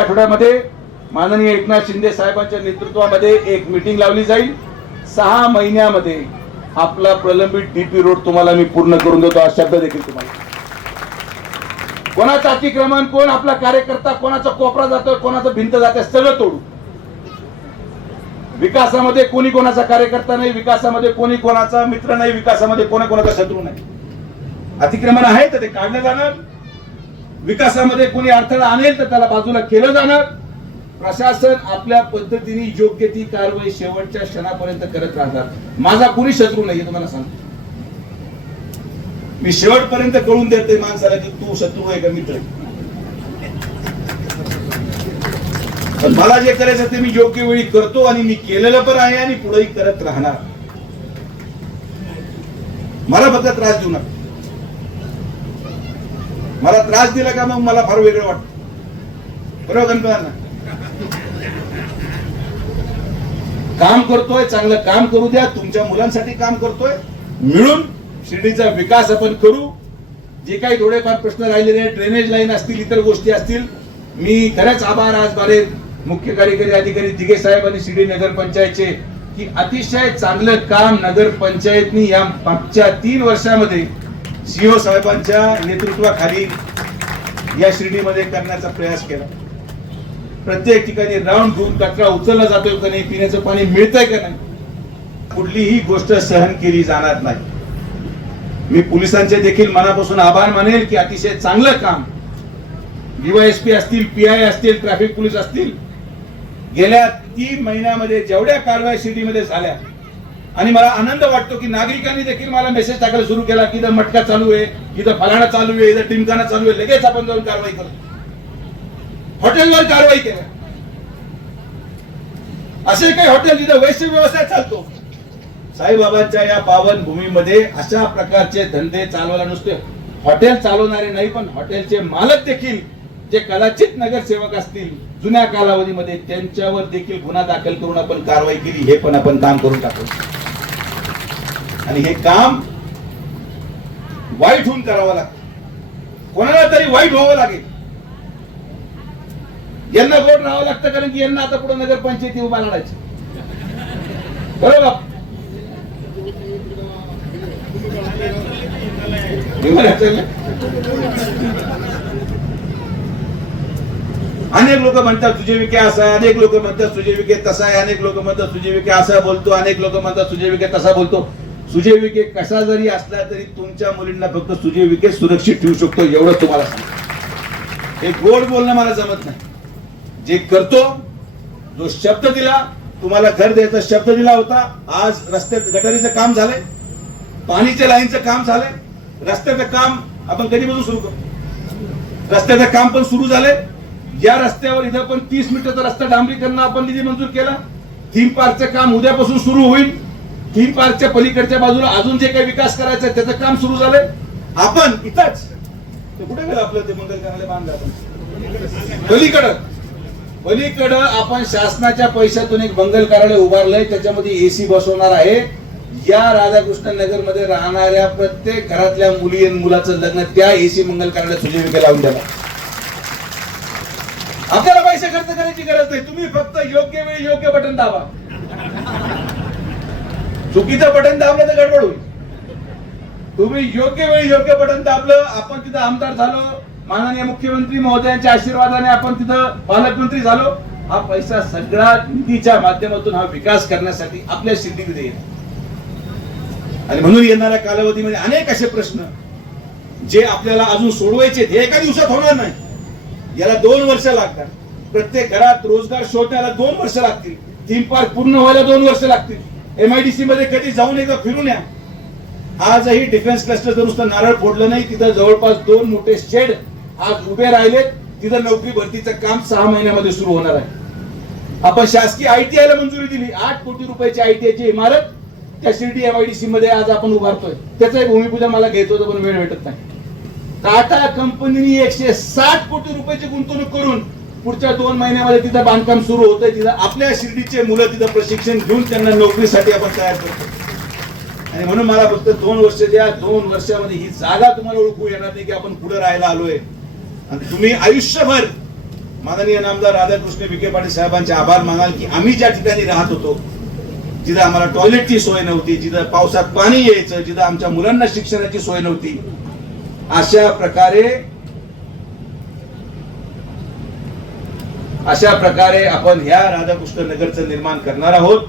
आठवड्यामध्ये माननीय एकनाथ शिंदे साहेबांच्या नेतृत्वामध्ये एक मीटिंग लावली जाईल. सहा महिन्यामध्ये आपला प्रलंबित डीपी रोड तुम्हाला मी पूर्ण करून देतो. हा शब्द देखील तुम्हाला. कोणाचं अतिक्रमण कोण आपला कार्यकर्ता कोणाचा कोपरा जातोय कोणाचं भिंत जाते सगळं तोडू. विकासामध्ये कोणी कोणाचा कार्यकर्ता नाही विकासामध्ये कोणी कोणाचा मित्र नाही विकासामध्ये कोणी कोणाचा शत्रू नाही. अतिक्रमण आहे तर ते काढलं जाणार. विकासामध्ये कोणी अडथळा आणेल तर त्याला बाजूला केलं जाणार. प्रशासन आपल्या पद्धतीने योग्य ती कारवाई शेवटच्या क्षणापर्यंत करत राहणार. माझा कोणी शत्रू नाही तुम्हाला सांगतो. मी शेवटपर्यंत कळून देते माणसाला की तू शत्रू आहे का मित्र पण मला जे करायचं ते मी योग्य वेळी करतो आणि मी केलेलं पण आहे आणि पुढेही करत राहणार. मला फक्त त्रास देऊ नका. मला त्रास दिला का मग मला फार वेगळं वाटतं? बरोबर गणपतांना काम करतोय चांगलं काम करू द्या तुमच्या मुलांसाठी काम करतोय. मिळून शिर्डीचा विकास आपण करू. जे काही थोडेफार प्रश्न राहिलेले आहेत ड्रेनेज लाईन असतील इतर गोष्टी असतील मी खरंच आभार आज बारे मुख्य कार्यकारी अधिकारी दिघे साहेब आणि शिर्डी नगरपंचायतचे की अतिशय चांगलं काम नगरपंचायतनी या मागच्या तीन वर्षामध्ये सीओ साहेबांच्या नेतृत्वाखाली या श्रेणीमध्ये करण्याचा प्रयास केला. प्रत्येक ठिकाणी राऊंड घेऊन कचरा उचलला जातोय का नाही पिण्याचं पाणी मिळतंय का नाही कुठलीही गोष्ट सहन केली जाणार नाही. मी पोलिसांचे देखील मनापासून आभार मानेल की अतिशय चांगलं काम डीवायएसपी असतील पीआय असतील ट्रॅफिक पोलीस असतील गेल्या तीन महिन्यामध्ये जेवढ्या कारवाई शिर्डीमध्ये झाल्या आणि मला आनंद वाटतो की नागरिकांनी देखील मला मेसेज टाकायला सुरू केला की इथं मटका चालू आहे इथं फलाणा चालू आहे इथं टिमकाना चालू आहे लगेच आपण जाऊन कारवाई करू. हॉटेलवर कारवाई केल्या. असे काही हॉटेल जिथं वैश्य व्यवसाय चालतो. साईबाबांच्या या पावन भूमीमध्ये अशा प्रकारचे धंदे चालवायला नुसते हॉटेल चालवणारे नाही पण हॉटेलचे मालक देखील जे कदाचित नगरसेवक असतील जुन्या कालावधीमध्ये त्यांच्यावर देखील गुन्हा दाखल करून आपण कारवाई केली हे पण आपण काम करून टाकू. आणि हे काम वाईट होऊन करावं लागतं. कोणाला तरी वाईट व्हावं लागेल. यांना गोड राहावं लागतं कारण की यांना आता पुढे नगरपंचायती उभा लढायची बरोबर? अनेक लोक म्हणतात तुझे विके असा आहे. अनेक लोक म्हणतात तुझे विखे तसा आहे. अनेक लोक म्हणतात तुझे विके असा बोलतो अनेक लोक म्हणतात तुझे विखे तसा बोलतो. सुजय विखे कसा जरी असला तरी तुमच्या मुलींना फक्त सुजय विखे सुरक्षित ठेवू शकतो एवढं तुम्हाला सांगतो. हे गोड बोलणं मला जमत नाही. जे करतो जो शब्द दिला तुम्हाला घर द्यायचा शब्द दिला होता आज रस्त्यात गटारीचं काम झालंय पाणीच्या लाईनचं काम झालंय रस्त्याचं काम आपण कधीपासून सुरू करू? रस्त्याचं काम पण सुरू झालंय या रस्त्यावर इथं पण तीस मीटरचा रस्ता डांबरीकरण आपण निधी मंजूर केला थीम पार्कचं काम उद्यापासून सुरू होईल. थीम पार्कच्या पलीकडच्या बाजूला अजून जे काही विकास करायचा आहे त्याचं काम सुरू झालंय? आपण इथंच. ते कुठे गेलं आपलं? ते मंगल बांधलं आपण. पलीकडं. पलीकडं आपण शासनाच्या पैशातून एक मंगल कार्यालय उभारलंय त्याच्यामध्ये एसी बसवणार आहे. या राधाकृष्ण नगरमध्ये राहणाऱ्या प्रत्येक घरातल्या मुली आणि मुलाचं लग्न त्या एसी मंगल कार्यालय सुजय विखे लावून द्याला आपल्याला पैसे खर्च करायची गरज नाही. तुम्ही फक्त योग्य वेळी योग्य बटन दाबा. चुकीचं बटन दाबलं तर गडबड होईल. तुम्ही योग्य वेळी योग्य बटन दाबलं आपण तिथं आमदार झालो माननीय मुख्यमंत्री महोदयांच्या आशीर्वादाने आपण तिथं पालकमंत्री झालो हा पैसा सगळा निधीच्या माध्यमातून हा विकास करण्यासाठी आपल्या सिद्धीकडे येईल. आणि म्हणून येणाऱ्या कालावधीमध्ये अनेक असे प्रश्न जे आपल्याला अजून सोडवायचे ते हे एका दिवसात होणार नाही. याला दोन वर्ष लागतात. प्रत्येक घरात रोजगार शोधण्याला दोन वर्ष लागतील. थीम पार्क पूर्ण व्हायला दोन वर्ष लागतील. एमआयडीसी मध्ये कधी जाऊन एकदा फिरून या. आजही डिफेन्स क्लस्टर नुसतं नारळ फोडलं नाही तिथं जवळपास दोन मोठे शेड आज उभे राहिलेत. तिथं नोकरी भरतीचं काम सहा महिन्यामध्ये सुरू होणार आहे. आपण शासकीय आयटीआय ला मंजुरी दिली. आठ कोटी रुपयाची आयटीआय ची इमारत त्या शिर्डी एमआयडीसी मध्ये आज आपण उभारतोय. त्याचं भूमिपूजन मला घ्यायचं होतं पण वेळ भेटत नाही. टाटा कंपनीने एकशे साठ कोटी रुपयाची गुंतवणूक करून पुढच्या दोन महिन्यामध्ये तिथं बांधकाम सुरू होतंय तिथं आपल्या शिर्डीचे मुलं तिथं प्रशिक्षण घेऊन त्यांना नोकरीसाठी आपण तयार करतो. आणि म्हणून मला फक्त दोन वर्ष द्या दोन वर्षामध्ये ही जागा तुम्हाला ओळखू येणार नाही की आपण पुढे राहायला आलोय. आणि तुम्ही आयुष्यभर माननीय नामदार राधाकृष्ण विखे पाटील साहेबांचे आभार मानाल की आम्ही ज्या ठिकाणी राहत होतो जिथं आम्हाला टॉयलेटची सोय नव्हती जिथं पावसात पाणी यायचं जिथं आमच्या मुलांना शिक्षणाची सोय नव्हती अशा प्रकारे अशा प्रकारे आपण ह्या राधाकृष्ण नगरचं निर्माण करणार आहोत.